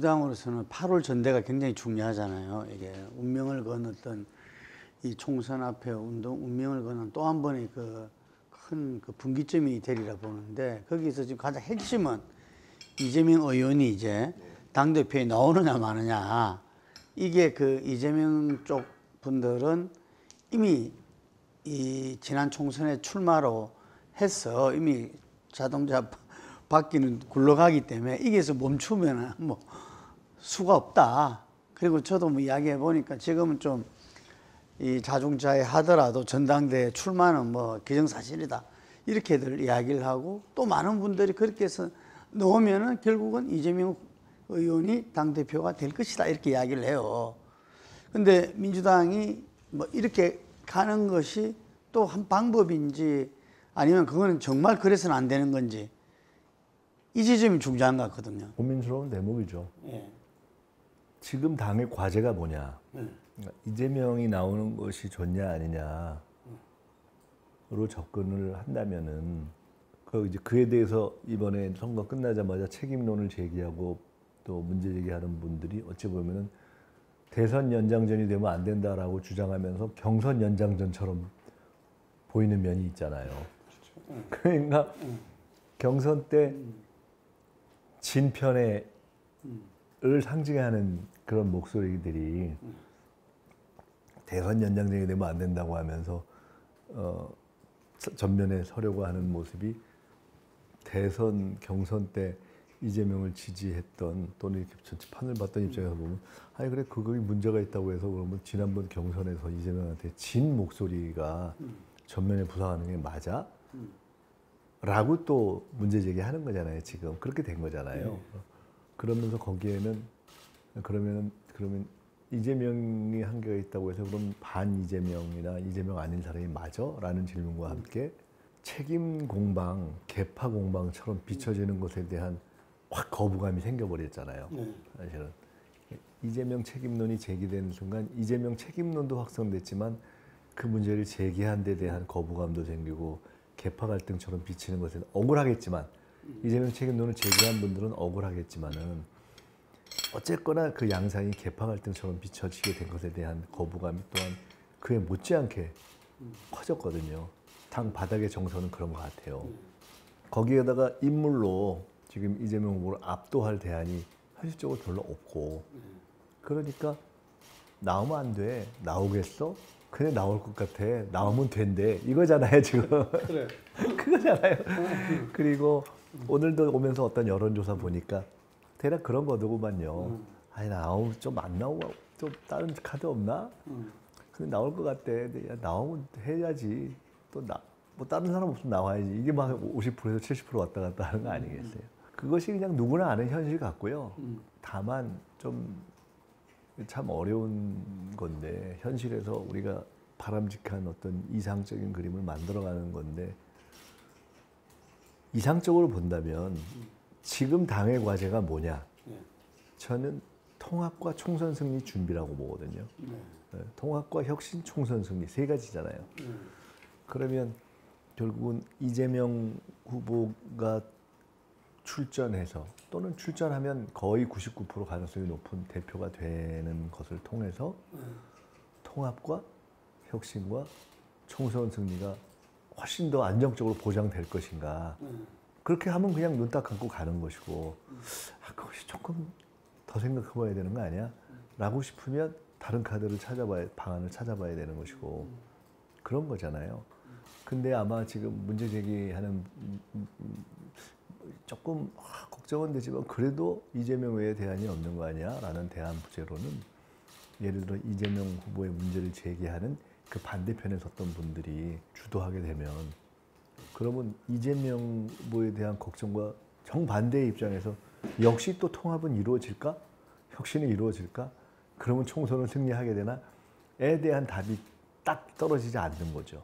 민주당으로서는 8월 전대가 굉장히 중요하잖아요. 이게 운명을 건 어떤 이 총선 앞에 운명을 거는 또 한 번의 큰 분기점이 되리라 보는데, 거기서 지금 가장 핵심은 이재명 의원이 이제 당대표에 나오느냐 마느냐. 이게 이재명 쪽 분들은 이미 이 지난 총선에 출마로 해서 이미 자동차 바퀴는 굴러가기 때문에 이게서 멈추면 뭐 수가 없다. 그리고 저도 뭐 이야기해 보니까 지금은 좀 이 자동차에 하더라도 전당대회 출마는 뭐 기정사실이다. 이렇게들 이야기를 하고, 또 많은 분들이 그렇게 해서 넣으면은 결국은 이재명 의원이 당대표가 될 것이다. 이렇게 이야기를 해요. 근데 민주당이 뭐 이렇게 가는 것이 또 한 방법인지, 아니면 그거는 정말 그래서는 안 되는 건지, 이 지점이 중요한 것 같거든요. 고민스러운 대목이죠. 예. 지금 당의 과제가 뭐냐. 이재명이 나오는 것이 좋냐 아니냐로 접근을 한다면은 이제 그에 대해서 이번에 선거 끝나자마자 책임론을 제기하고 또 문제 제기하는 분들이 어찌 보면은 대선 연장전이 되면 안 된다라고 주장하면서 경선 연장전처럼 보이는 면이 있잖아요. 그러니까 경선 때 진 편을 상징하는 그런 목소리들이 대선 연장전이 되면 안 된다고 하면서 전면에 서려고 하는 모습이 대선 경선 때 이재명을 지지했던, 또는 이렇게 전체 판을 봤던 입장에서 보면, 아니 그래 그거에 문제가 있다고 해서 그러면 지난번 경선에서 이재명한테 진 목소리가 전면에 부상하는 게 맞아? 라고 또 문제 제기하는 거잖아요. 지금 그렇게 된 거잖아요. 그러면서 거기에는 그러면 이재명이 한계가 있다고 해서 그럼 반 이재명이나 이재명 아닌 사람이 맞아? 라는 질문과 함께 책임 공방, 개파 공방처럼 비춰지는 것에 대한 확 거부감이 생겨버렸잖아요. 사실은 이재명 책임론이 제기된 순간 이재명 책임론도 확산됐지만 그 문제를 제기한 데 대한 거부감도 생기고 개파 갈등처럼 비치는 것은 억울하겠지만, 이재명 책임론을 제기한 분들은 억울하겠지만은 어쨌거나 그 양상이 개파 갈등처럼 비춰지게 된 것에 대한 거부감이 또한 그에 못지않게 커졌거든요. 당 바닥의 정서는 그런 것 같아요. 거기에다가 인물로 지금 이재명 후보를 압도할 대안이 현실적으로 별로 없고, 그러니까 나오면 안 돼. 나오겠어? 그냥 나올 것 같아. 나오면 된대. 이거잖아요, 지금. 그래. 그거잖아요. 그리고 오늘도 오면서 어떤 여론조사 보니까 대략 그런 거더구만요. 아니, 나오면 좀 안 나오고 좀 다른 카드 없나? 근데 나올 것 같대. 야, 나오면 해야지. 또 뭐 다른 사람 없으면 나와야지. 이게 막 50%에서 70% 왔다 갔다 하는 거 아니겠어요? 그것이 그냥 누구나 아는 현실 같고요. 다만 좀 참 어려운 건데, 현실에서 우리가 바람직한 어떤 이상적인 그림을 만들어가는 건데, 이상적으로 본다면 지금 당의 과제가 뭐냐? 저는 통합과 총선 승리 준비라고 보거든요. 통합과 혁신, 총선 승리 세 가지잖아요. 그러면 결국은 이재명 후보가 출전해서, 또는 출전하면 거의 99% 가능성이 높은 대표가 되는 것을 통해서 통합과 혁신과 총선 승리가 훨씬 더 안정적으로 보장될 것인가. 그렇게 하면 그냥 눈 딱 감고 가는 것이고, 그것이 조금 더 생각해 봐야 되는 거 아니야? 라고 싶으면 다른 카드를 방안을 찾아봐야 되는 것이고, 그런 거잖아요. 근데 아마 지금 문제 제기하는 조금 걱정은 되지만, 그래도 이재명 외에 대안이 없는 거 아니야? 라는 대안 부제로는, 예를 들어 이재명 후보의 문제를 제기하는 그 반대편에 섰던 분들이 주도하게 되면, 그러면 이재명 후보에 대한 걱정과 정반대의 입장에서 역시 또 통합은 이루어질까? 혁신이 이루어질까? 그러면 총선을 승리하게 되나?에 대한 답이 딱 떨어지지 않는 거죠.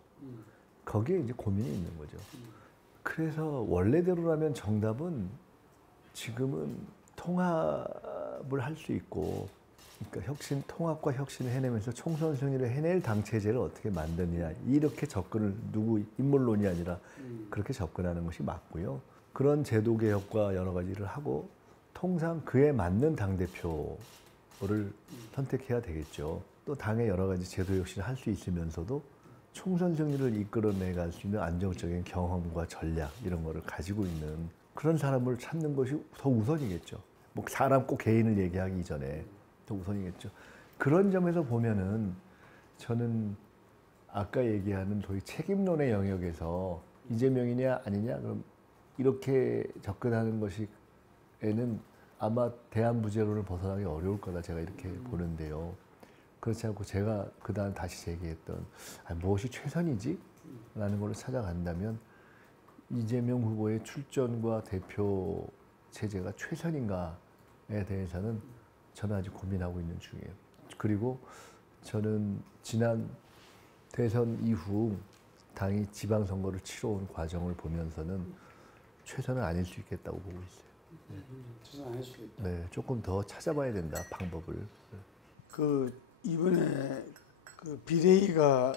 거기에 이제 고민이 있는 거죠. 그래서 원래대로라면 정답은 지금은 통합을 할 수 있고, 그러니까 통합과 혁신을 해내면서 총선 승리를 해낼 당 체제를 어떻게 만드느냐, 이렇게 접근을, 누구 인물론이 아니라 그렇게 접근하는 것이 맞고요. 그런 제도 개혁과 여러 가지를 하고, 통상 그에 맞는 당대표를 선택해야 되겠죠. 또 당의 여러 가지 제도 혁신을 할 수 있으면서도 총선 승리를 이끌어내갈 수 있는 안정적인 경험과 전략 이런 거를 가지고 있는 그런 사람을 찾는 것이 더 우선이겠죠. 뭐 사람 꼭 개인을 얘기하기 전에 더 우선이겠죠. 그런 점에서 보면은 저는 아까 얘기하는 소위 책임론의 영역에서 이재명이냐 아니냐 그럼 이렇게 접근하는 것이에는 아마 대안부재론을 벗어나기 어려울 거다 제가 이렇게 보는데요. 그렇지 않고 제가 그다음 다시 제기했던 무엇이 최선이지? 라는 걸로 찾아간다면 이재명 후보의 출전과 대표 체제가 최선인가에 대해서는 저는 아직 고민하고 있는 중이에요. 그리고 저는 지난 대선 이후 당이 지방선거를 치러온 과정을 보면서는 최선은 아닐 수 있겠다고 보고 있어요. 최선 아닐 수 있다. 네, 조금 더 찾아봐야 된다 방법을. 이번에 비대위가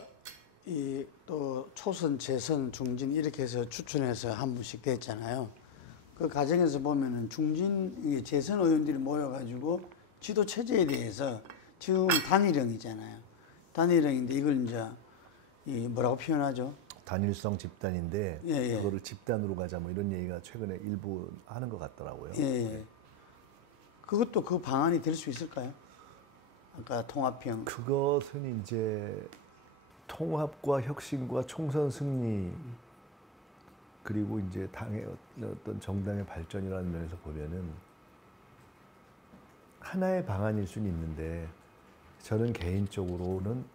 또 초선, 재선, 중진 이렇게 해서 추천해서 한 분씩 됐잖아요. 그 과정에서 보면은 중진 재선 의원들이 모여가지고 지도 체제에 대해서 지금 단일형이잖아요. 단일형인데 이걸 이제 뭐라고 표현하죠? 단일성 집단인데 예. 그거를 집단으로 가자 뭐 이런 얘기가 최근에 일부 하는 것 같더라고요. 예. 그것도 그 방안이 될 수 있을까요? 아까 통합형. 그것은 이제 통합과 혁신과 총선 승리 그리고 이제 당의 어떤 정당의 발전이라는 면에서 보면은 하나의 방안일 수는 있는데 저는 개인적으로는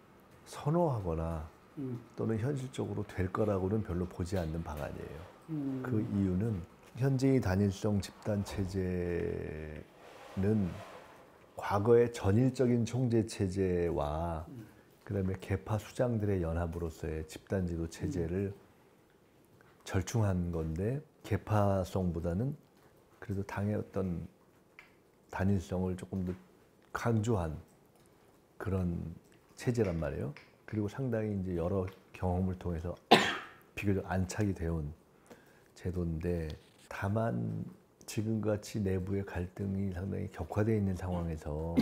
선호하거나 또는 현실적으로 될 거라고는 별로 보지 않는 방안이에요. 그 이유는 현재의 단일성 집단 체제는 과거의 전일적인 총재 체제와 그다음에 계파 수장들의 연합으로서의 집단 지도 체제를 절충한 건데 계파성보다는 그래도 당의 어떤 단일성을 조금 더 강조한 그런 체제란 말이에요. 그리고 상당히 이제 여러 경험을 통해서 비교적 안착이 되어온 제도인데 다만 지금같이 내부의 갈등이 상당히 격화되어 있는 상황에서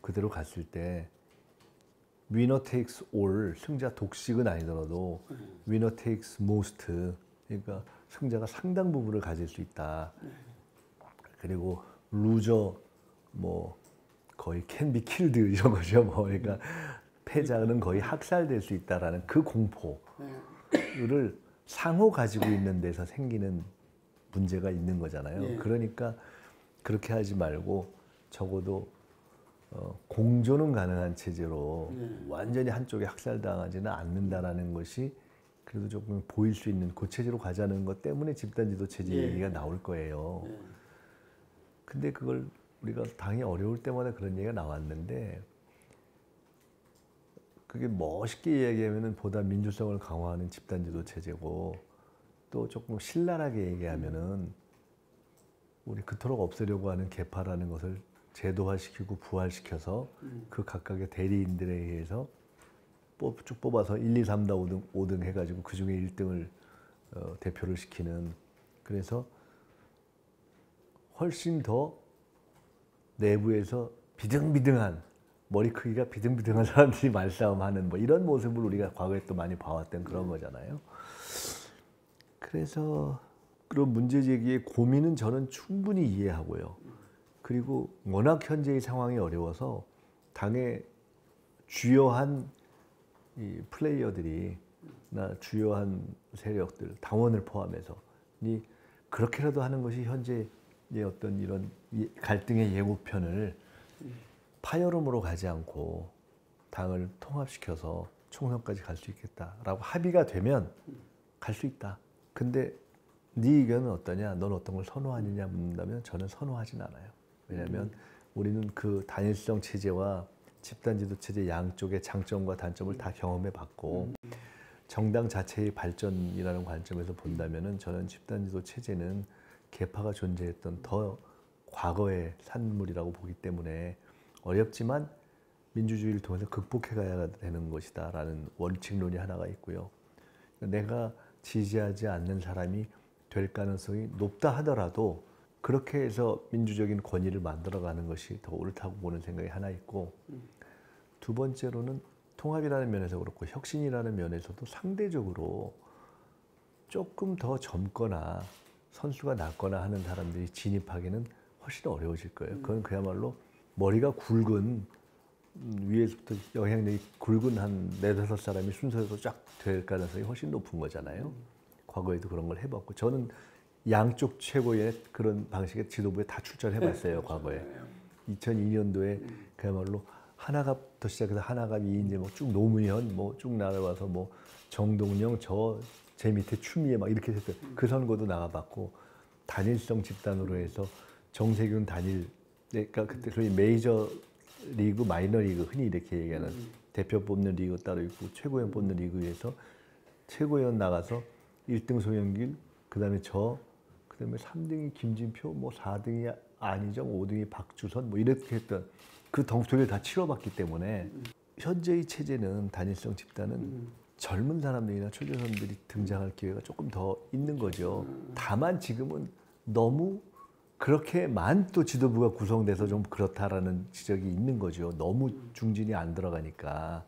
그대로 갔을 때 winner takes all, 승자 독식은 아니더라도 winner takes most, 그러니까 승자가 상당 부분을 가질 수 있다. 그리고 loser 뭐 거의 can be killed 이런 거죠. 뭐 그러니까 패자는 거의 학살될 수 있다라는 그 공포를 상호 가지고 있는 데서 생기는 문제가 있는 거잖아요. 그러니까 그렇게 하지 말고 적어도 공존은 가능한 체제로 완전히 한쪽에 학살당하지는 않는다라는 것이 그래도 조금 보일 수 있는 그 체제로 가자는 것 때문에 집단지도 체제 얘기가 나올 거예요. 근데 그걸 우리가 당이 어려울 때마다 그런 얘기가 나왔는데 그게 멋있게 얘기하면은 보다 민주성을 강화하는 집단지도 체제고 또 조금 신랄하게 얘기하면은 우리 그토록 없애려고 하는 계파라는 것을 제도화시키고 부활시켜서 그 각각의 대리인들에 의해서 쭉 뽑아서 1, 2, 3, 4, 5등 해가지고 그 중에 1등을 대표를 시키는 그래서 훨씬 더 내부에서 비등비등한 머리 크기가 비등비등한 사람들이 말싸움하는 뭐 이런 모습을 우리가 과거에 또 많이 봐왔던 그런 거잖아요. 그래서 그런 문제 제기의 고민은 저는 충분히 이해하고요. 그리고 워낙 현재의 상황이 어려워서 당의 주요한 이 플레이어들이 나 주요한 세력들, 당원을 포함해서 그렇게라도 하는 것이 현재의 어떤 이런 갈등의 예고편을 파열음으로 가지 않고 당을 통합시켜서 총선까지 갈 수 있겠다라고 합의가 되면 갈 수 있다. 근데 네 의견은 어떠냐? 넌 어떤 걸 선호하느냐 묻는다면 저는 선호하진 않아요. 왜냐하면 우리는 그 단일성 체제와 집단지도 체제 양쪽의 장점과 단점을 다 경험해 봤고 정당 자체의 발전이라는 관점에서 본다면은 저는 집단지도 체제는 계파가 존재했던 더 과거의 산물이라고 보기 때문에 어렵지만 민주주의를 통해서 극복해 가야 되는 것이다라는 원칙론이 하나가 있고요. 내가 지지하지 않는 사람이 될 가능성이 높다 하더라도 그렇게 해서 민주적인 권위를 만들어가는 것이 더 옳다고 보는 생각이 하나 있고 두 번째로는 통합이라는 면에서 그렇고 혁신이라는 면에서도 상대적으로 조금 더 젊거나 선수가 낮거나 하는 사람들이 진입하기는 훨씬 어려워질 거예요. 그건 그야말로 머리가 굵은 위에서부터 영향력이 굵은 한 4-5 사람이 순서에서 쫙 될 가능성이 훨씬 높은 거잖아요. 과거에도 그런 걸 해봤고 저는 양쪽 최고의 그런 방식의 지도부에 다 출전해봤어요. 과거에 2002년도에 그야말로 하나갑부터 시작해서 하나갑 2인제 뭐 쭉 노무현 뭐 쭉 나와서 뭐 정동영 제 밑에 추미애 막 이렇게 했어요. 그 선거도 나가봤고 단일성 집단으로 해서 정세균 단일 그러니까 그때 소위 메이저 리그, 마이너 리그 흔히 이렇게 얘기하는 대표 뽑는 리그 따로 있고 최고위원 뽑는 리그에서 최고위원 나가서 1등 소영길, 그다음에 그다음에 3등이 김진표, 뭐 4등이 안희정, 5등이 박주선 뭐 이렇게 했던 그 덩소리를 다 치러봤기 때문에 현재의 체제는 단일성 집단은 젊은 사람들이나 초재선들이 등장할 기회가 조금 더 있는 거죠. 다만 지금은 너무 그렇게만 또 지도부가 구성돼서 좀 그렇다라는 지적이 있는 거죠. 너무 중진이 안 들어가니까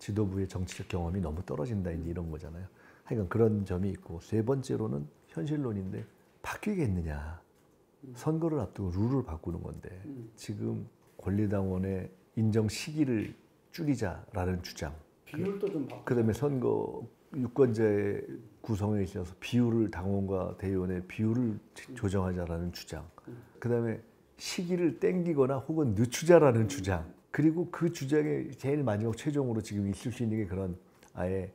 지도부의 정치적 경험이 너무 떨어진다 이런 거잖아요. 하여간 그런 점이 있고 세 번째로는 현실론인데 바뀌겠느냐. 선거를 앞두고 룰을 바꾸는 건데 지금 권리당원의 인정 시기를 줄이자라는 주장. 비율도 좀 바꾸자. 그다음에 선거 유권자의 구성에 있어서 비율을 당원과 대의원의 비율을 조정하자라는 주장. 그다음에 시기를 땡기거나 혹은 늦추자라는 주장. 그리고 그 주장의 제일 마지막 최종으로 지금 있을 수 있는 게 그런 아예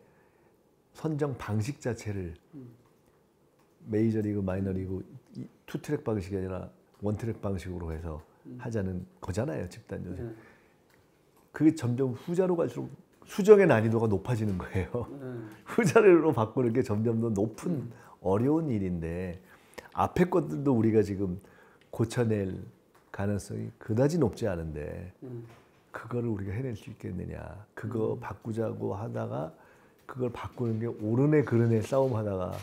선정 방식 자체를 메이저리그, 마이너리그 투트랙 방식이 아니라 원트랙 방식으로 해서 하자는 거잖아요. 집단 요새. 그게 점점 후자로 갈수록 수정의 난이도가 높아지는 거예요. 후자로 바꾸는 게 점점 더 높은 어려운 일인데 앞에 것들도 우리가 지금 고쳐낼 가능성이 그다지 높지 않은데 그거를 우리가 해낼 수 있겠느냐. 그거 바꾸자고 하다가 그걸 바꾸는 게 옳으네 그르네 싸움하다가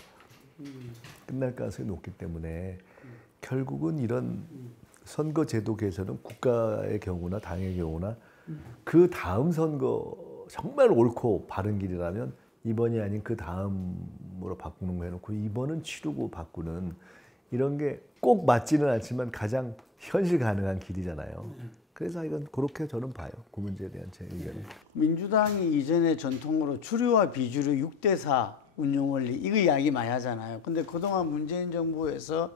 끝날 가능성이 높기 때문에 결국은 이런 선거 제도 개선은 국가의 경우나 당의 경우나 그 다음 선거 정말 옳고 바른 길이라면 이번이 아닌 그 다음으로 바꾸는 거 해놓고 이번은 치르고 바꾸는 이런 게 꼭 맞지는 않지만 가장 현실 가능한 길이잖아요. 그래서 이건 그렇게 저는 봐요. 그 문제에 대한 제 의견은. 민주당이 이전에 전통으로 주류와 비주류 6대4 운영 원리 이거 이야기 많이 하잖아요. 근데 그동안 문재인 정부에서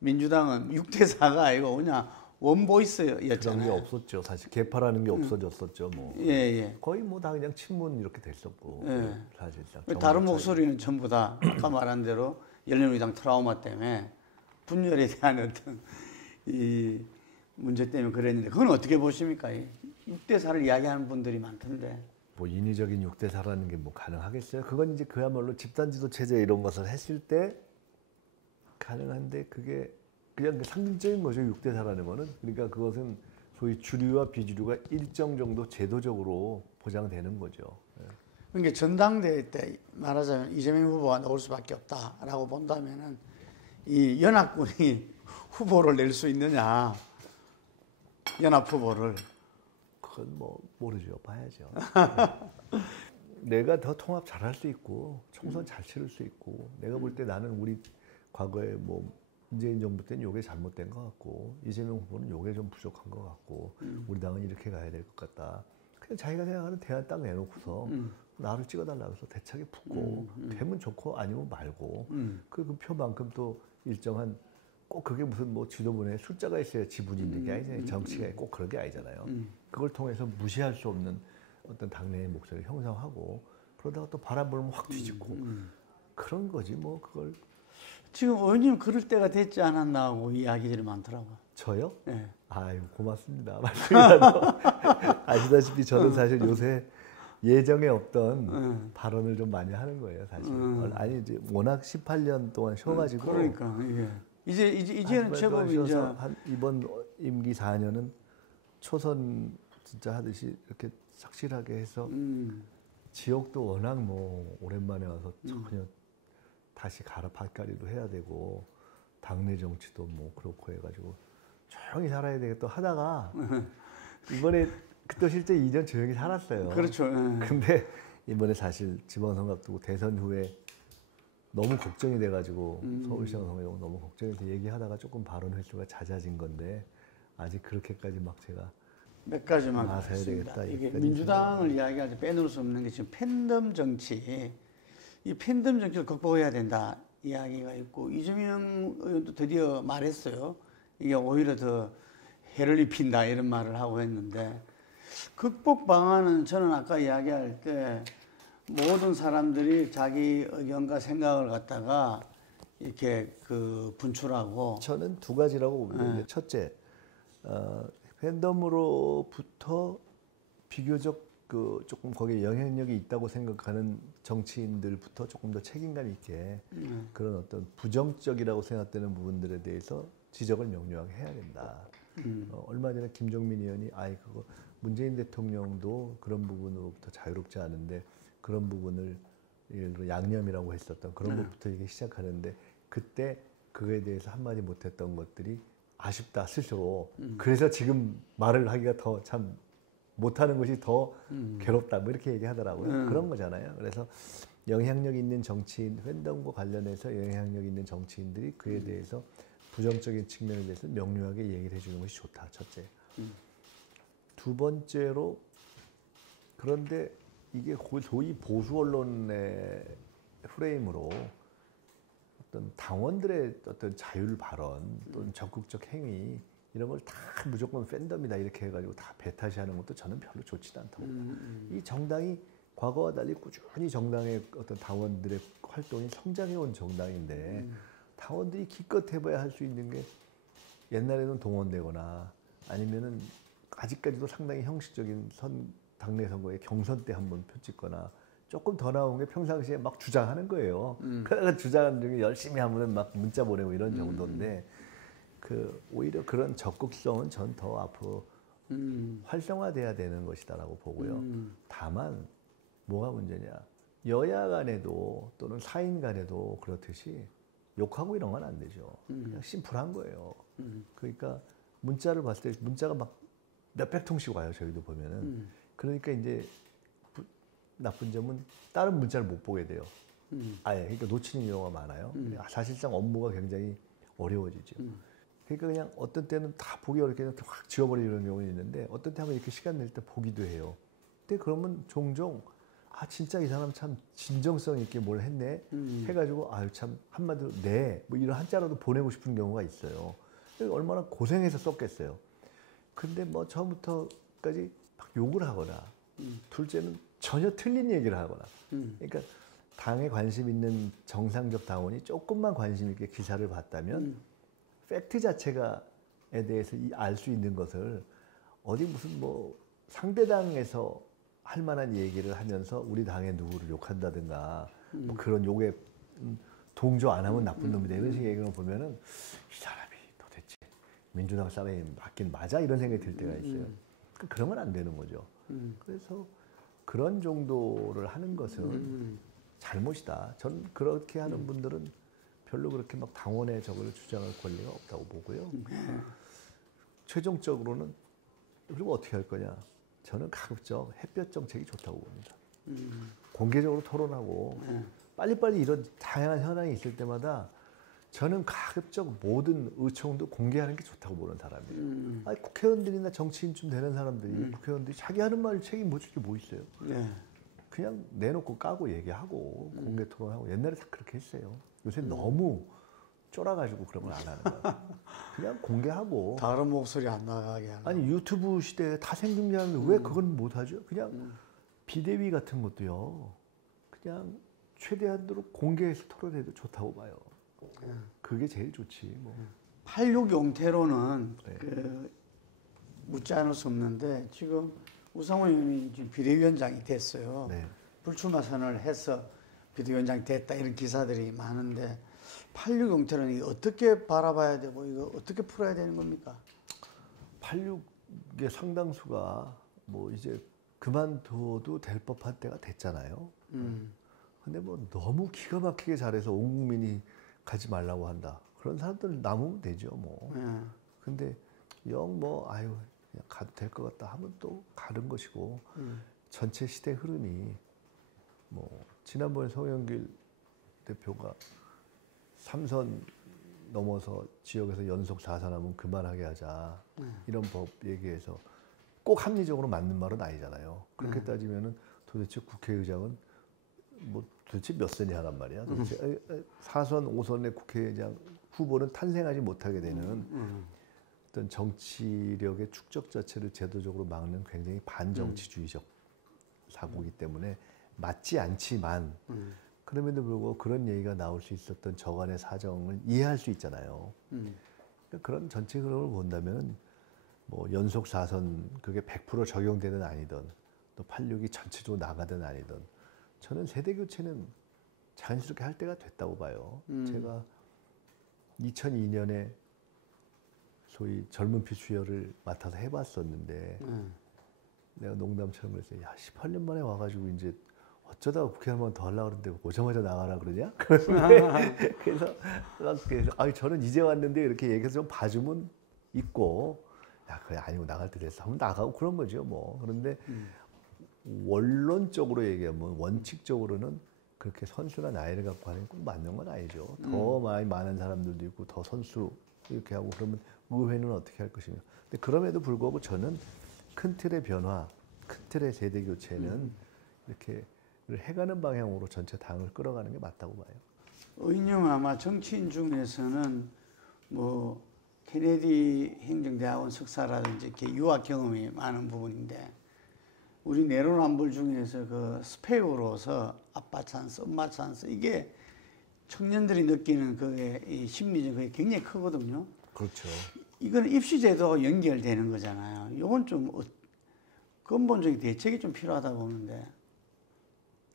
민주당은 6대4가 아니고 그냥 원보이스였잖아요. 그런 게 없었죠. 사실 개파라는 게 없어졌었죠. 뭐 예. 거의 뭐 다 그냥 친문 이렇게 됐었고 예. 사실상 다른 목소리는 전부 다 아까 말한 대로 열린우리당 트라우마 때문에 분열에 대한 어떤 이 문제 때문에 그랬는데 그건 어떻게 보십니까? 6대4를 이야기하는 분들이 많던데. 뭐 인위적인 6대4라는 게 뭐 가능하겠어요? 그건 이제 그야말로 집단지도 체제 이런 것을 했을 때 가능한데 그게 그냥 상징적인 거죠. 6대4라는 거는. 그러니까 그것은 소위 주류와 비주류가 일정 정도 제도적으로 보장되는 거죠. 그러니까 전당대회 때 말하자면 이재명 후보가 나올 수밖에 없다라고 본다면은 이 연합군이 후보를 낼 수 있느냐, 연합 후보를. 그건 뭐 모르죠. 봐야죠. 내가 더 통합 잘할 수 있고 총선 잘 치를 수 있고 내가 볼 때 나는 우리 과거에 뭐 문재인 정부 때는 요게 잘못된 것 같고 이재명 후보는 요게 좀 부족한 것 같고 우리 당은 이렇게 가야 될 것 같다. 그냥 자기가 생각하는 대안 딱 내놓고서 나를 찍어달라고 해서 대차게 붙고 되면 좋고 아니면 말고 그 표만큼 또 일정한 꼭 그게 무슨 뭐 지도부에 숫자가 있어야 지분이 있는 게 아니잖아요. 정치가 꼭 그런 게 아니잖아요. 그걸 통해서 무시할 수 없는 어떤 당내의 목소리를 형성하고 그러다가 또 바람 불면 확 뒤집고 그런 거지 뭐 그걸. 지금 의원님 그럴 때가 됐지 않았나 하고 이야기들이 많더라고요. 저요? 네. 아유 고맙습니다. 말씀이라도 아시다시피 저는 사실 요새 예정에 없던 발언을 좀 많이 하는 거예요, 사실. 아니 이제 워낙 18년 동안 쉬어가지고. 그러니까 이제는 제법 이제 한 이번 임기 4년은 초선 진짜 하듯이 이렇게 착실하게 해서 지역도 워낙 뭐 오랜만에 와서 전혀 다시 밭갈이도 해야 되고 당내 정치도 뭐 그렇고 해가지고 조용히 살아야 되겠다 하다가 이번에 또 실제 2년 조용히 살았어요. 그렇죠. 근데 이번에 사실 지방선거 앞두고 대선 후에 너무 걱정이 돼가지고 서울시장 선거에 너무 걱정이 돼 얘기하다가 조금 발언 횟수가 잦아진 건데 아직 그렇게까지 막 제가 몇 가지만 나서야 하겠습니다. 되겠다, 이게 여기까지 민주당을 이야기할 때 빼놓을 수 없는 게 지금 팬덤 정치, 이 팬덤 정치를 극복해야 된다 이야기가 있고 이재명 의원도 드디어 말했어요. 이게 오히려 더 해를 입힌다 이런 말을 하고 했는데 극복 방안은 저는 아까 이야기할 때 모든 사람들이 자기 의견과 생각을 갖다가 이렇게 그 분출하고 저는 두 가지라고 보는데 첫째 팬덤으로부터 비교적 그 조금 거기에 영향력이 있다고 생각하는 정치인들부터 조금 더 책임감 있게 그런 어떤 부정적이라고 생각되는 부분들에 대해서 지적을 명료하게 해야 된다. 얼마 전에 김종민 의원이 그거 문재인 대통령도 그런 부분으로부터 자유롭지 않은데 그런 부분을 예를 들어 양념이라고 했었던 그런 것부터 이게 시작하는데 그때 그거에 대해서 한마디 못했던 것들이 아쉽다 스스로 그래서 지금 말을 하기가 더 참 못하는 것이 더 괴롭다 뭐 이렇게 얘기하더라고요. 그런 거잖아요. 그래서 영향력 있는 정치인 팬덤과 관련해서 영향력 있는 정치인들이 그에 대해서 부정적인 측면에 대해서 명료하게 얘기를 해주는 것이 좋다. 첫째. 두 번째로 그런데 이게 소위 보수 언론의 프레임으로 어떤 당원들의 어떤 자율 발언 또는 적극적 행위 이런 걸 다 무조건 팬덤이다 이렇게 해가지고 다 배타시하는 것도 저는 별로 좋지도 않다고 봐요. 이 정당이 과거와 달리 꾸준히 정당의 어떤 당원들의 활동이 성장해온 정당인데 당원들이 기껏 해봐야 할 수 있는 게 옛날에는 동원되거나 아니면은 아직까지도 상당히 형식적인 당내 선거에 경선 때 한번 표 찍거나 조금 더 나온 게 평상시에 막 주장하는 거예요. 그러다가 주장하는 중에 열심히 하면은 막 문자 보내고 이런 정도인데 그 오히려 그런 적극성은 전 더 앞으로 활성화돼야 되는 것이다라고 보고요. 다만 뭐가 문제냐? 여야 간에도 또는 사인 간에도 그렇듯이 욕하고 이런 건 안 되죠. 그냥 심플한 거예요. 그러니까 문자를 봤을 때 문자가 막 몇백 통씩 와요. 저희도 보면은. 그러니까 이제 나쁜 점은 다른 문자를 못 보게 돼요. 그러니까 놓치는 경우가 많아요. 사실상 업무가 굉장히 어려워지죠. 그러니까 그냥 어떤 때는 다 보기 어렵게 확 지워버리는 경우는 있는데 어떤 때 한번 이렇게 시간 낼 때 보기도 해요. 근데 그러면 종종 진짜 이 사람 참 진정성 있게 뭘 했네 해가지고 참 한마디로 뭐 이런 한자라도 보내고 싶은 경우가 있어요. 얼마나 고생해서 썼겠어요. 근데 뭐 처음부터까지 막 욕을 하거나 둘째는 전혀 틀린 얘기를 하거나 그러니까 당에 관심 있는 정상적 당원이 조금만 관심 있게 기사를 봤다면 팩트 자체가에 대해서 알 수 있는 것을 어디 무슨 뭐 상대당에서 할 만한 얘기를 하면서 우리 당의 누구를 욕한다든가 뭐 그런 욕에 동조 안 하면 나쁜 놈이다 이런 식의 얘기를 보면은 이 사람이 도대체 민주당 사람이 맞긴 맞아 이런 생각이 들 때가 있어요. 그러면 안 되는 거죠. 그래서 그런 정도를 하는 것은 잘못이다. 저는 그렇게 하는 분들은 별로 그렇게 막 당원의 저걸 주장할 권리가 없다고 보고요. 최종적으로는 그리고 어떻게 할 거냐? 저는 가급적 햇볕 정책이 좋다고 봅니다. 공개적으로 토론하고 빨리빨리 이런 다양한 현황이 있을 때마다 저는 가급적 모든 의총도 공개하는 게 좋다고 보는 사람이에요. 국회의원들이나 정치인쯤 되는 사람들이 국회의원들이 자기 하는 말 책임 못 질 게 뭐 있어요. 그냥 내놓고 까고 얘기하고 공개 토론하고 옛날에 다 그렇게 했어요. 요새 너무 쫄아가지고 그런 걸 안 하는 거예요. 그냥 공개하고 다른 목소리 안 나가게 하는. 아니 유튜브 시대에 다 생중계하는데 왜 그건 못하죠? 그냥 비대위 같은 것도요. 그냥 최대한으로 공개해서 토론해도 좋다고 봐요. 그게 제일 좋지. 뭐. 86 용태로는 그 묻지 않을 수 없는데 지금 우상호 의원이 지금 비대위원장이 됐어요. 불출마 선언을 해서 비대위원장이 됐다 이런 기사들이 많은데 86 용태로는 어떻게 바라봐야 되고 이거 어떻게 풀어야 되는 겁니까? 86의 상당수가 뭐 이제 그만둬도 될 법한 때가 됐잖아요. 근데 뭐 너무 기가 막히게 잘해서 온 국민이 가지 말라고 한다. 그런 사람들 남으면 되죠, 뭐. 예. 근데 영 뭐 아유 그냥 가도 될 것 같다 하면 또 가는 것이고 전체 시대 흐름이 뭐 지난번에 송영길 대표가 3선 넘어서 지역에서 연속 4선하면 그만하게 하자 이런 법 얘기해서 꼭 합리적으로 맞는 말은 아니잖아요. 그렇게 따지면은 도대체 국회의장은 뭐 도대체 몇 선이 하란 말이야. 도대체 4선, 5선의 국회의장 후보는 탄생하지 못하게 되는 어떤 정치력의 축적 자체를 제도적으로 막는 굉장히 반정치주의적 사고이기 때문에 맞지 않지만 그럼에도 불구하고 그런 얘기가 나올 수 있었던 저간의 사정을 이해할 수 있잖아요. 그러니까 그런 전체 흐름을 본다면 뭐 연속 4선 그게 100% 적용되든 아니든 또 86이 전체적으로 나가든 아니든 저는 세대 교체는 자연스럽게 할 때가 됐다고 봐요. 제가 2002년에 소위 젊은 피 수혈을 맡아서 해봤었는데 내가 농담처럼 그랬어요. 야, 18년 만에 와가지고 이제 어쩌다가 국회 한 번 더 하려고 그러는데 오자마자 나가라 그러냐? 그래서 아니 저는 이제 왔는데 이렇게 얘기해서 좀 봐주면 있고 야 그래 아니고 나갈 때 됐어 하면 나가고 그런 거죠 뭐. 그런데 원론적으로 얘기하면 원칙적으로는 그렇게 선수나 나이를 갖고 하는 게 꼭 맞는 건 아니죠. 더 많은 사람들도 있고 더 선수 이렇게 하고 그러면 의회는 어떻게 할 것이며. 근데 그럼에도 불구하고 저는 큰 틀의 변화, 큰 틀의 세대 교체는 이렇게 해가는 방향으로 전체 당을 끌어가는 게 맞다고 봐요. 의인님은 아마 정치인 중에서는 뭐 케네디 행정대학원 석사라든지 이렇게 유학 경험이 많은 부분인데 우리 내로남불 중에서 그 스펙으로서 아빠 찬스, 엄마 찬스 이게 청년들이 느끼는 그게 이 심리적 그게 굉장히 크거든요. 그렇죠. 이건 입시제도 연결되는 거잖아요. 이건 좀 근본적인 대책이 좀 필요하다고 보는데.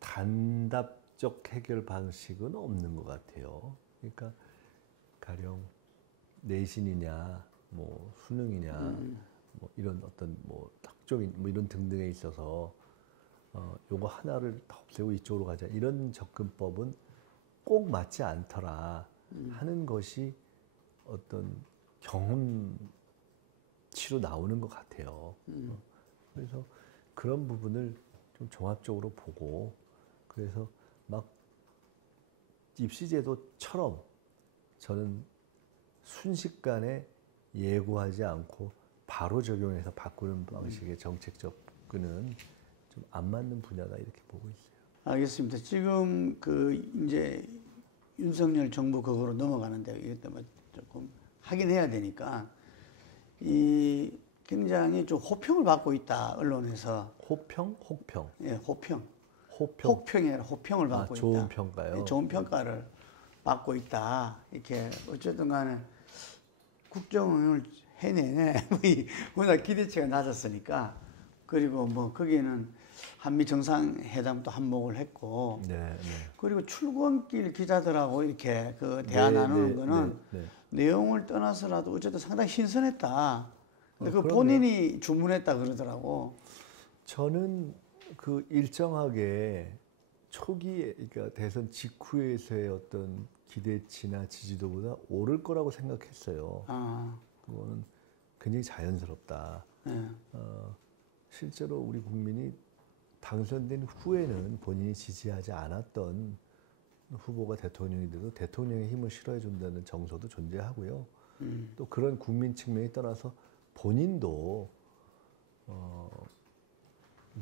단답적 해결 방식은 없는 것 같아요. 그러니까 가령 내신이냐, 뭐 수능이냐, 뭐 이런 어떤 뭐 학종인 뭐 이런 등등에 있어서 요거 하나를 다 없애고 이쪽으로 가자 이런 접근법은 꼭 맞지 않더라 하는 것이 어떤 경험치로 나오는 것 같아요. 그래서 그런 부분을 좀 종합적으로 보고 그래서 막 입시제도처럼 저는 순식간에 예고하지 않고 바로 적용해서 바꾸는 방식의 정책 접근은 좀 안 맞는 분야다 이렇게 보고 있어요. 알겠습니다. 지금 그 이제 윤석열 정부 그거로 넘어가는데 이것 때문에 조금 하긴 해야 되니까 이 굉장히 좀 호평을 받고 있다 언론에서. 호평? 혹평? 예, 호평. 호평. 혹평이 아니라 호평을 받고 있다. 좋은 평가요? 예, 좋은 평가를 받고 있다. 이렇게 어쨌든 간에 국정을 해내네. 워낙 기대치가 낮았으니까. 그리고 뭐 거기에는 한미 정상회담도 한몫을 했고. 네, 네. 그리고 출근길 기자들하고 이렇게 그 대화 나누는 거는 내용을 떠나서라도 어쨌든 상당히 신선했다. 근데 그 본인이 주문했다 그러더라고. 저는 그 일정하게 초기에, 그러니까 대선 직후에서의 어떤 기대치나 지지도보다 오를 거라고 생각했어요. 그거는 굉장히 자연스럽다. 네. 실제로 우리 국민이 당선된 후에는 본인이 지지하지 않았던 후보가 대통령이 돼도 대통령의 힘을 실어해 준다는 정서도 존재하고요. 또 그런 국민 측면에 떠나서 본인도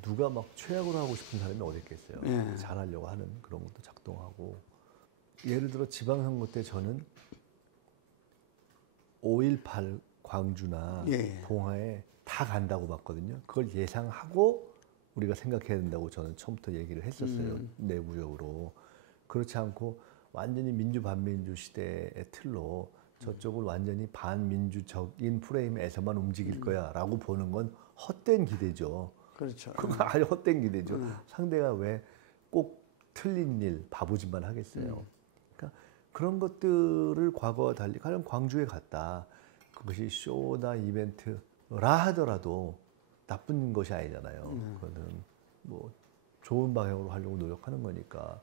누가 막 최악으로 하고 싶은 사람이 어디 있겠어요. 네. 잘하려고 하는 그런 것도 작동하고. 예를 들어 지방선거 때 저는 5.18 광주나 예. 봉화에 다 간다고 봤거든요. 그걸 예상하고 우리가 생각해야 된다고 저는 처음부터 얘기를 했었어요. 내부적으로. 그렇지 않고 완전히 민주 반민주 시대의 틀로 저쪽을 완전히 반민주적인 프레임에서만 움직일 거야 라고 보는 건 헛된 기대죠. 그렇죠. 그건 아주 헛된 기대죠. 상대가 왜 꼭 틀린 일, 바보짓만 하겠어요. 그러니까 그런 것들을 과거와 달리 가령 광주에 갔다. 그것이 쇼나 이벤트라 하더라도 나쁜 것이 아니잖아요. 그거는 뭐 좋은 방향으로 하려고 노력하는 거니까.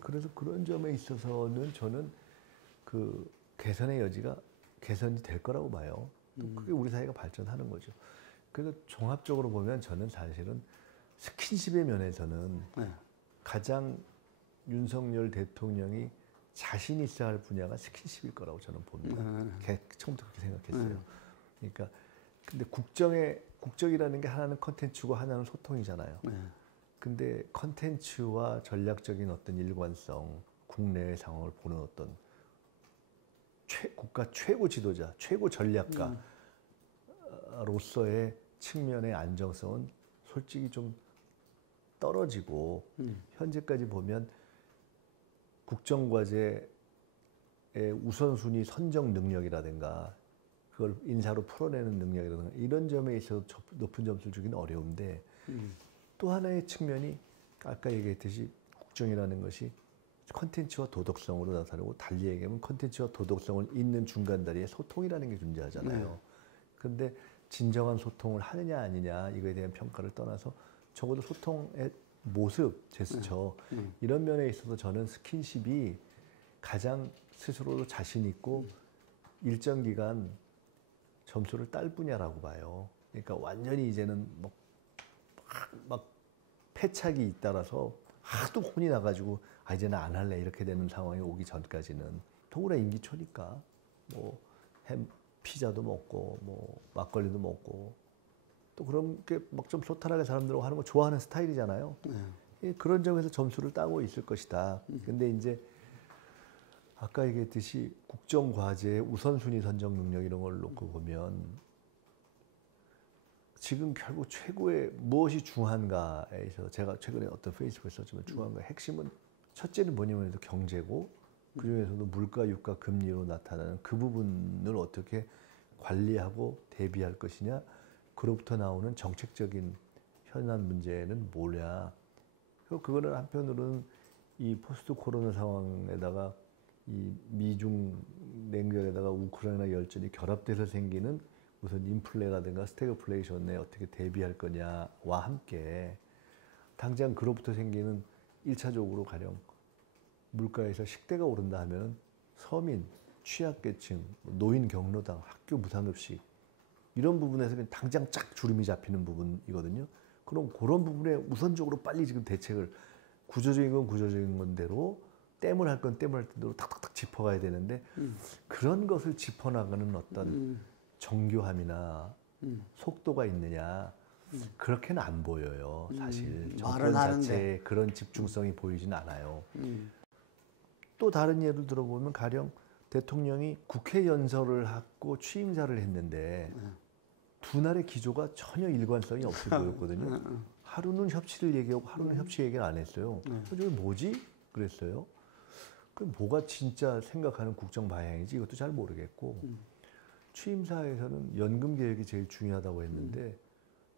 그래서 그런 점에 있어서는 저는 그 개선의 여지가 개선이 될 거라고 봐요. 또 그게 우리 사회가 발전하는 거죠. 그래서 종합적으로 보면 저는 사실은 스킨십의 면에서는 네. 가장 윤석열 대통령이 자신 있어야 할 분야가 스킨십일 거라고 저는 봅니다. 처음부터 그렇게 생각했어요. 그러니까 근데 국정이라는 게 하나는 컨텐츠고 하나는 소통이잖아요. 근데 컨텐츠와 전략적인 어떤 일관성, 국내의 상황을 보는 어떤 국가 최고 지도자, 최고 전략가로서의 측면의 안정성은 솔직히 좀 떨어지고 현재까지 보면 국정과제의 우선순위 선정 능력이라든가 그걸 인사로 풀어내는 능력이라든가 이런 점에 있어서 높은 점수를 주기는 어려운데 또 하나의 측면이 아까 얘기했듯이 국정이라는 것이 컨텐츠와 도덕성으로 나타나고 달리 얘기하면 컨텐츠와 도덕성을 잇는 중간다리에 소통이라는 게 존재하잖아요. 그런데 진정한 소통을 하느냐 아니냐 이거에 대한 평가를 떠나서 적어도 소통의 모습, 제스처 이런 면에 있어서 저는 스킨십이 가장 스스로도 자신 있고 일정 기간 점수를 딸 분야라고 봐요. 그러니까 완전히 이제는 막 패착이 잇따라서 하도 혼이 나가지고 이제는 안 할래 이렇게 되는 상황이 오기 전까지는 더구나 임기초니까 뭐 피자도 먹고 뭐 막걸리도 먹고 또 그런 게 막 좀 소탈하게 사람들하고 하는 거 좋아하는 스타일이잖아요. 그런 점에서 점수를 따고 있을 것이다. 근데 이제 아까 얘기했듯이 국정과제의 우선순위 선정 능력 이런 걸 놓고 보면 지금 결국 최고의 무엇이 중요한가에 있어서 제가 최근에 어떤 페이스북에 썼지만 중요한가 핵심은 첫째는 뭐냐면 경제고 그중에서도 물가, 유가, 금리로 나타나는 그 부분을 어떻게 관리하고 대비할 것이냐 그로부터 나오는 정책적인 현안 문제는 뭐냐 그거는 한편으로는 이 포스트 코로나 상황에다가 이 미중 냉전에다가 우크라이나 열전이 결합돼서 생기는 무슨 인플레라든가 스태그플레이션에 어떻게 대비할 거냐와 함께 당장 그로부터 생기는 1차적으로 가령 물가에서 식대가 오른다 하면 서민, 취약계층, 노인 경로당, 학교 무상급식 이런 부분에서 그냥 당장 쫙 주름이 잡히는 부분이거든요. 그럼 그런 부분에 우선적으로 빨리 지금 대책을 구조적인 건 구조적인 건대로 땜을 할 건 땜을 할 대로 탁탁탁 짚어가야 되는데 그런 것을 짚어나가는 어떤 정교함이나 속도가 있느냐 그렇게는 안 보여요. 사실 정권 자체에 그런 집중성이 보이진 않아요. 또 다른 예를 들어보면 가령 대통령이 국회 연설을 하고 취임사를 했는데 두 날의 기조가 전혀 일관성이 없어 보였거든요. 하루는 협치를 얘기하고 하루는 협치 얘기를 안 했어요. 그게 뭐지? 그랬어요. 그 뭐가 진짜 생각하는 국정 방향이지 이것도 잘 모르겠고 취임사에서는 연금 개혁이 제일 중요하다고 했는데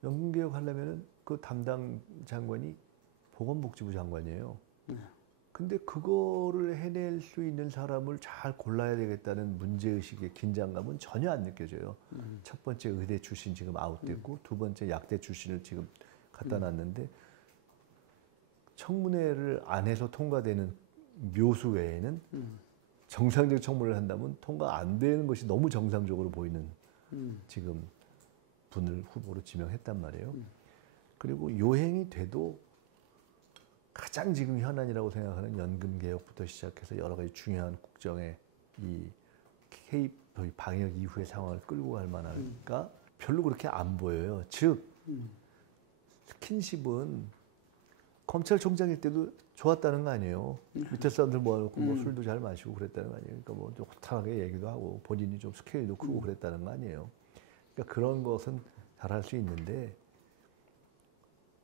연금 개혁 하려면은 그 담당 장관이 보건복지부 장관이에요. 근데 그거를 해낼 수 있는 사람을 잘 골라야 되겠다는 문제의식의 긴장감은 전혀 안 느껴져요. 첫 번째 의대 출신 지금 아웃됐고 두 번째 약대 출신을 지금 갖다 놨는데 청문회를 안 해서 통과되는 묘수 외에는 정상적 청문회를 한다면 통과 안 되는 것이 너무 정상적으로 보이는 지금 분을 후보로 지명했단 말이에요. 그리고 요행이 돼도 가장 지금 현안이라고 생각하는 연금 개혁부터 시작해서 여러 가지 중요한 국정의 이 방역 이후의 상황을 끌고 갈 만할까 별로 그렇게 안 보여요. 즉 스킨십은 검찰총장일 때도 좋았다는 거 아니에요. 밑에 사람들 모아놓고 뭐 술도 잘 마시고 그랬다는 거 아니에요. 그러니까 뭐 좀 호탕하게 얘기도 하고 본인이 좀 스케일도 크고 그랬다는 거 아니에요. 그러니까 그런 것은 잘할 수 있는데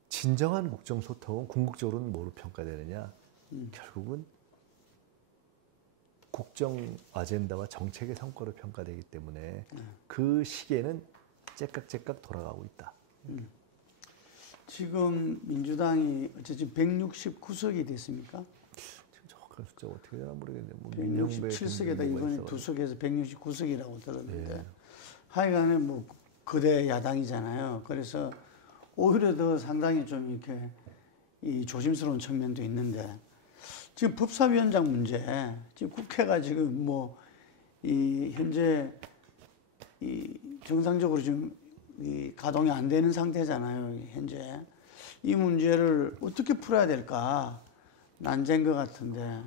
진정한 국정 소통은 궁극적으로는 뭐로 평가되느냐? 결국은 국정 아젠다와 정책의 성과로 평가되기 때문에 그 시계는 째깍째깍 돌아가고 있다. 지금 민주당이 어쨌든 169석이 됐습니까? 지금 정확한 숫자 어떻게 되나 모르겠네요. 뭐 167석에다 이번에 두 석에서 169석이라고 들었는데 하여간에 뭐 거대 야당이잖아요. 그래서 오히려 더 상당히 좀 이렇게 이 조심스러운 측면도 있는데 지금 법사위원장 문제 지금 국회가 지금 뭐 이 현재 이 정상적으로 지금 이 가동이 안 되는 상태잖아요. 현재 이 문제를 어떻게 풀어야 될까 난제인 것 같은데.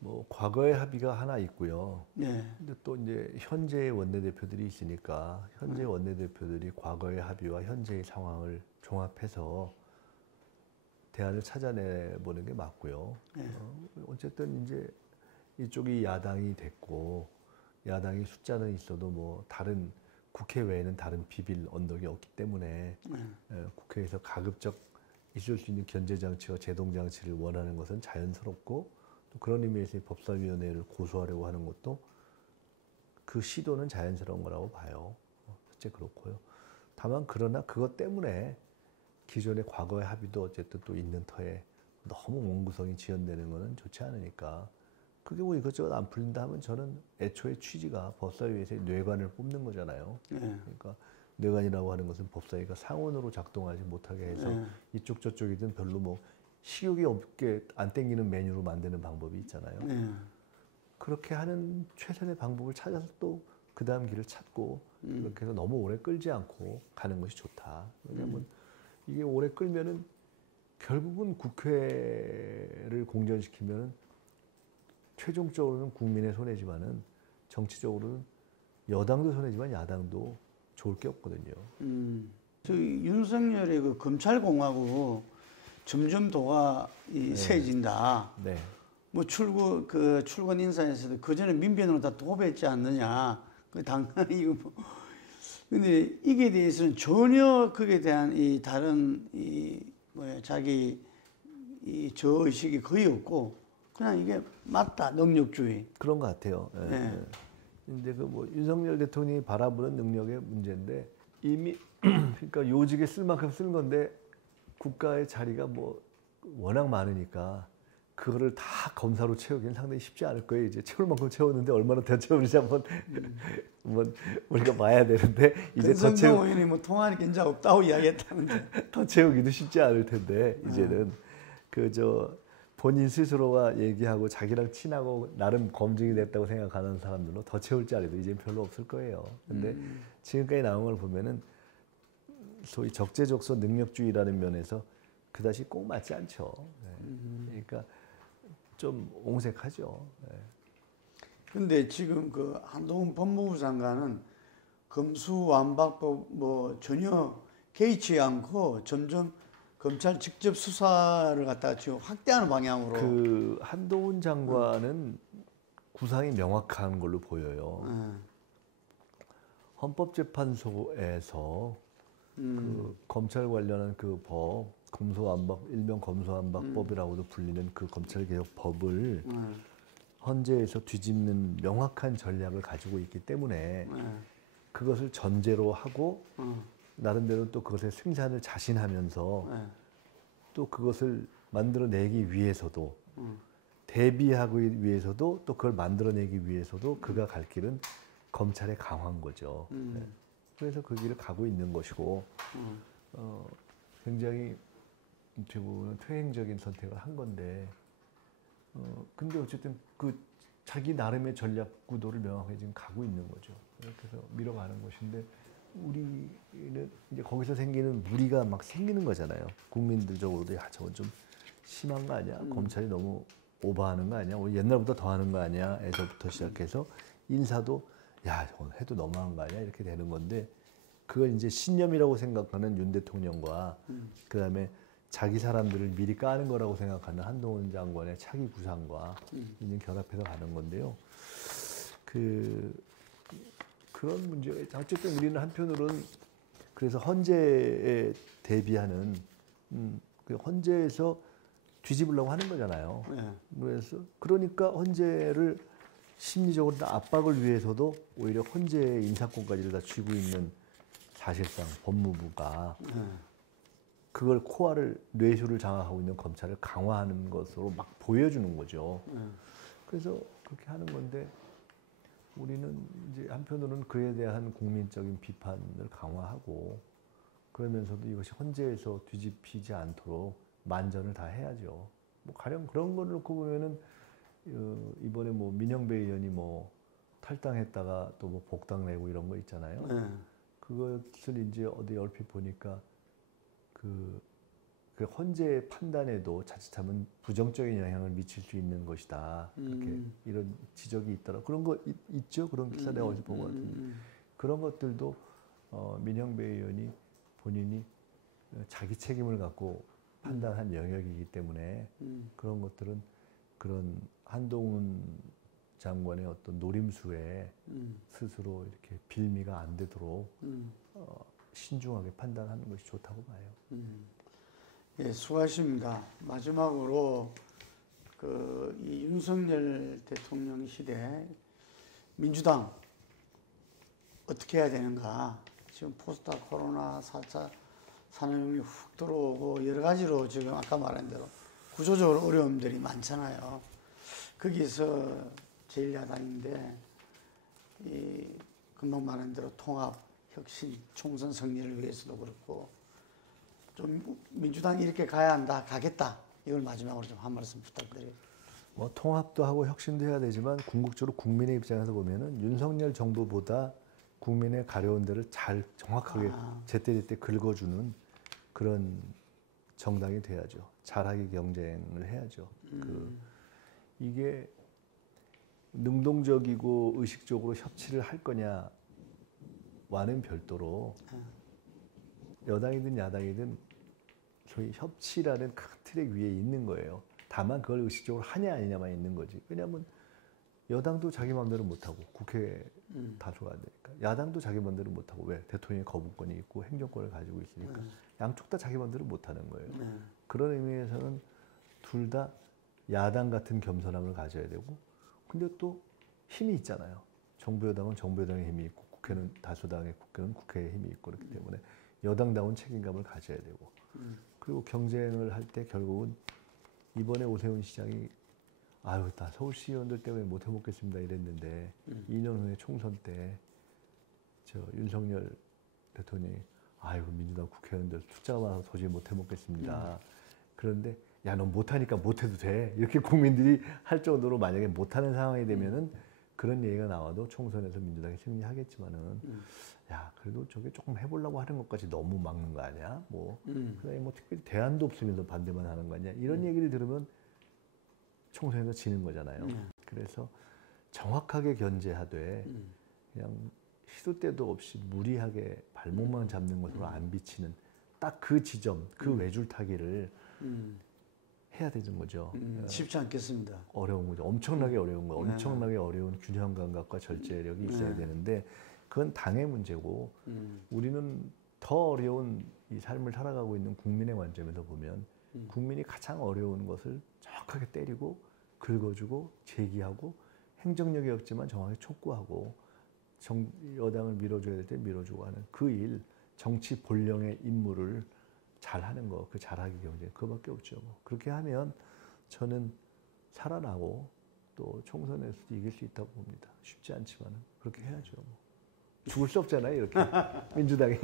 뭐 과거의 합의가 하나 있고요. 네. 근데 또 이제 현재의 원내대표들이 있으니까 현재 원내대표들이 과거의 합의와 현재의 상황을 종합해서 대안을 찾아내보는 게 맞고요. 네. 어쨌든 이제 이쪽이 야당이 됐고 야당이 숫자는 있어도 뭐 다른 국회 외에는 다른 비빌 언덕이 없기 때문에 국회에서 가급적 있을 수 있는 견제장치와 제동장치를 원하는 것은 자연스럽고 또 그런 의미에서 법사위원회를 고소하려고 하는 것도 그 시도는 자연스러운 거라고 봐요. 첫째 그렇고요. 다만 그러나 그것 때문에 기존의 과거의 합의도 어쨌든 또 있는 터에 너무 몽구성이 지연되는 것은 좋지 않으니까 그게 뭐 이것저것 안 풀린다 하면 저는 애초에 취지가 법사위에서 뇌관을 뽑는 거잖아요. 그러니까 뇌관이라고 하는 것은 법사위가 상원으로 작동하지 못하게 해서 이쪽 저쪽이든 별로 뭐 식욕이 없게 안 땡기는 메뉴로 만드는 방법이 있잖아요. 그렇게 하는 최선의 방법을 찾아서 또 그 다음 길을 찾고 그렇게 해서 너무 오래 끌지 않고 가는 것이 좋다. 왜냐하면 이게 오래 끌면은 결국은 국회를 공전시키면은 최종적으로는 국민의 손해지만은 정치적으로는 여당도 손해지만 야당도 좋을 게 없거든요. 저 윤석열의 그 검찰공화국 점점 도가 세진다. 네. 뭐 출근 인사에서도 그 전에 민변으로 다 도배했지 않느냐. 그 당연히 이거 뭐. 근데 이게 대해서는 전혀 그에 대한 이 다른 자기 저 의식이 거의 없고 그냥 이게 맞다 능력주의. 그런 것 같아요. 근데 그 뭐 윤석열 대통령이 바라보는 능력의 문제인데 이미 그러니까 요직에 쓸 만큼 쓴 건데 국가의 자리가 뭐 워낙 많으니까 그거를 다 검사로 채우기는 상당히 쉽지 않을 거예요. 이제 채울 만큼 채웠는데 얼마나 더 채우는지 한번 우리가 봐야 되는데 이제 더 채우 의원이 뭐 통화할 게 이제 없다고 이야기했다는데 더 채우기도 쉽지 않을 텐데 이제는 그 본인 스스로가 얘기하고 자기랑 친하고 나름 검증이 됐다고 생각하는 사람들로 더 채울 자리도 이제 별로 없을 거예요. 근데 지금까지 나온 걸 보면은 소위 적재적소 능력주의라는 면에서 그다지 꼭 맞지 않죠. 그러니까 좀 옹색하죠. 근데 지금 그 한동훈 법무부 장관은 검수완박법 뭐 전혀 개의치 않고 점점 검찰 직접 수사를 갖다가 지금 확대하는 방향으로. 그 한동훈 장관은 구상이 명확한 걸로 보여요. 헌법재판소에서 그 검찰 관련한 그 법, 검수완박, 일명 검수완박법이라고도 불리는 그 검찰개혁법을 헌재에서 뒤집는 명확한 전략을 가지고 있기 때문에 그것을 전제로 하고 나름대로 또 그것의 생산을 자신하면서 또 그것을 만들어내기 위해서도 대비하기 위해서도 또 그걸 만들어내기 위해서도 그가 갈 길은 검찰의 강화인 거죠. 그래서 그 길을 가고 있는 것이고 굉장히 어떻게 보면 퇴행적인 선택을 한 건데 근데 어쨌든 그 자기 나름의 전략 구도를 명확하게 지금 가고 있는 거죠. 그래서 밀어가는 것인데 우리는 이제 거기서 생기는 무리가 막 생기는 거잖아요. 국민들적으로도 야 저건 좀 심한 거 아니야? 검찰이 너무 오버하는 거 아니야? 옛날보다 더 하는 거 아니야? 에서부터 시작해서 인사도 야 저건 해도 너무한 거 아니야? 이렇게 되는 건데 그걸 이제 신념이라고 생각하는 윤 대통령과 그다음에 자기 사람들을 미리 까는 거라고 생각하는 한동훈 장관의 차기 구상과 있는 결합해서 가는 건데요. 그런 문제. 어쨌든 우리는 한편으로는 그래서 헌재에 대비하는 그 헌재에서 뒤집으려고 하는 거잖아요. 그래서 그러니까 헌재를 심리적으로 압박을 위해서도 오히려 헌재의 인사권까지를 다 쥐고 있는 사실상 법무부가 그걸 코어를 뇌쇼를 장악하고 있는 검찰을 강화하는 것으로 막 보여주는 거죠. 그래서 그렇게 하는 건데 우리는 이제 한편으로는 그에 대한 국민적인 비판을 강화하고 그러면서도 이것이 헌재에서 뒤집히지 않도록 만전을 다 해야죠. 뭐 가령 그런 걸 놓고 보면은 이번에 뭐 민영배 의원이 뭐 탈당했다가 또 뭐 복당 내고 이런 거 있잖아요. 네. 그것을 이제 어디 얼핏 보니까 그 헌재의 판단에도 자칫하면 부정적인 영향을 미칠 수 있는 것이다. 그렇게 이런 지적이 있더라. 그런 거 있죠. 그런 기사 내가 어디서 본 것 같은데 그런 것들도 민형배 의원이 본인이 자기 책임을 갖고 판단한 영역이기 때문에 그런 것들은 그런 한동훈 장관의 어떤 노림수에 스스로 이렇게 빌미가 안 되도록 신중하게 판단하는 것이 좋다고 봐요. 예, 수고하십니다. 마지막으로 이 윤석열 대통령 시대 민주당 어떻게 해야 되는가? 지금 포스트 코로나 4차 산업혁명이 훅 들어오고 여러 가지로 지금 아까 말한 대로 구조적으로 어려움들이 많잖아요. 거기서 제1야당인데 이 금방 말한 대로 통합, 혁신, 총선 승리를 위해서도 그렇고 좀 민주당이 이렇게 가야 한다, 가겠다. 이걸 마지막으로 좀 한 말씀 부탁드려요. 뭐 통합도 하고 혁신도 해야 되지만 궁극적으로 국민의 입장에서 보면은 윤석열 정부보다 국민의 가려운 데를 잘 정확하게 제때제때 긁어주는 그런 정당이 돼야죠. 잘하기 경쟁을 해야죠. 이게 능동적이고 의식적으로 협치를 할 거냐와는 별도로 여당이든 야당이든 소위 협치라는 큰 틀의 위에 있는 거예요. 다만 그걸 의식적으로 하냐 아니냐만 있는 거지. 왜냐하면 여당도 자기 마음대로 못하고 국회 다수가 안 되니까 야당도 자기 마음대로 못하고 왜? 대통령이 거부권이 있고 행정권을 가지고 있으니까 양쪽 다 자기 마음대로 못하는 거예요. 그런 의미에서는 둘 다 야당 같은 겸손함을 가져야 되고 근데 또 힘이 있잖아요. 정부 여당은 정부 여당의 힘이 있고 국회는 다수당의 국회는 국회의 힘이 있고 그렇기 때문에 여당다운 책임감을 가져야 되고 그리고 경쟁을 할 때 결국은 이번에 오세훈 시장이 아유 나 서울시 의원들 때문에 못 해먹겠습니다 이랬는데 2년 후에 총선 때 저 윤석열 대통령이 아유 민주당 국회의원들 숫자가 많아서 도저히 못 해먹겠습니다. 그런데 야 넌 못하니까 못해도 돼 이렇게 국민들이 할 정도로 만약에 못하는 상황이 되면은 그런 얘기가 나와도 총선에서 민주당이 승리하겠지만은 야 그래도 저게 조금 해보려고 하는 것까지 너무 막는 거 아니야? 뭐 그다음에 뭐 특별히 대안도 없으면서 반대만 하는 거 아니야? 이런 얘기를 들으면 총선에서 지는 거잖아요. 그래서 정확하게 견제하되 그냥 시도 때도 없이 무리하게 발목만 잡는 것으로 안 비치는 딱 그 지점, 그 외줄타기를 해야 되는 거죠. 쉽지 않겠습니다. 어려운 거죠. 엄청나게 어려운 거. 엄청나게 어려운 균형 감각과 절제력이 있어야 되는데 그건 당의 문제고 우리는 더 어려운 이 삶을 살아가고 있는 국민의 관점에서 보면 국민이 가장 어려운 것을 정확하게 때리고 긁어주고 제기하고 행정력이 없지만 정확하게 촉구하고 여당을 밀어줘야 될 때 밀어주고 하는 그 일, 정치 본령의 임무를 잘하는 거, 그 잘하기 경쟁 그거밖에 없죠. 뭐. 그렇게 하면 저는 살아나고 또 총선에서도 이길 수 있다고 봅니다. 쉽지 않지만 그렇게 해야죠. 뭐. 죽을 수 없잖아요, 이렇게 민주당이.